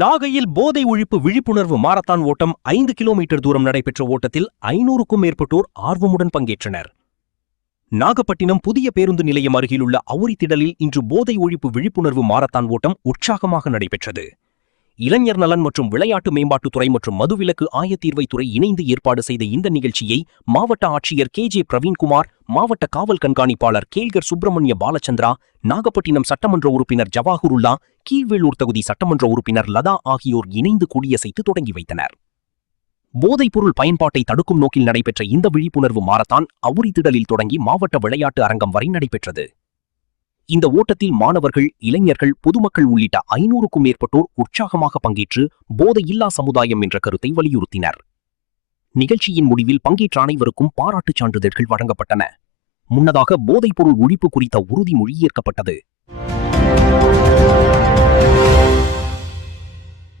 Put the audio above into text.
நாகையில் போதை ஒழிப்பு விழிப்புணர்வு மாரத்தான் ஓட்டம் 5 கிலோமீட்டர் தூரம் நடைபெற்ற ஓட்டத்தில் 500க்கும் மேற்பட்டோர் ஆர்வமுடன் பங்கேற்றனர். நாகப்பட்டினம் புதிய பேருந்து நிலையம் அருகிலுள்ள அவுரித்திடலில் இன்று போதை ஒழிப்பு விழிப்புணர்வு மாரத்தான் ஓட்டம் உற்சாகமாக நடைபெற்றது. இளைஞர் நலன் மற்றும் விளையாட்டு மேம்பாட்டுத்துறை மற்றும் மதுவிலக்கு ஆயத்தீர்வைத்துறை இணைந்து ஏற்பாடு செய்த இந்த நிகழ்ச்சியை மாவட்ட ஆட்சியர் KJ பிரவீன்குமார், மாவட்ட காவல் கண்காணிப்பாளர் கேல்கர் சுப்பிரமணிய பாலச்சந்திரா, நாகப்பட்டினம் சட்டமன்ற உறுப்பினர் ஜவாஹருல்லா, கீழ்வேளூர் தொகுதி சட்டமன்ற உறுப்பினர் லதா ஆகியோர் இணைந்து கொடியசைத்து தொடங்கி வைத்தனர். போதைப்பொருள் பயன்பாட்டை தடுக்கும் நோக்கில் நடைபெற்ற இந்த விழிப்புணர்வு மாரத்தான் அவுரித்திடலில் தொடங்கி மாவட்ட விளையாட்டு அரங்கம் வரை நடைபெற்றது. இந்த ஓட்டத்தில் மாணவர்கள், இளைஞர்கள், பொதுமக்கள் உள்ளிட்ட 500க்கும் மேற்பட்டோர் உற்சாகமாக பங்கேற்று போதையில்லா சமுதாயம் என்ற கருத்தை வலியுறுத்தினர். நிகழ்ச்சியின் முடிவில் பங்கேற்ற அனைவருக்கும் பாராட்டுச் சான்றிதழ்கள் வழங்கப்பட்டன. முன்னதாக போதைப்பொருள் ஒழிப்பு குறித்த உறுதிமொழி ஏற்கப்பட்டது.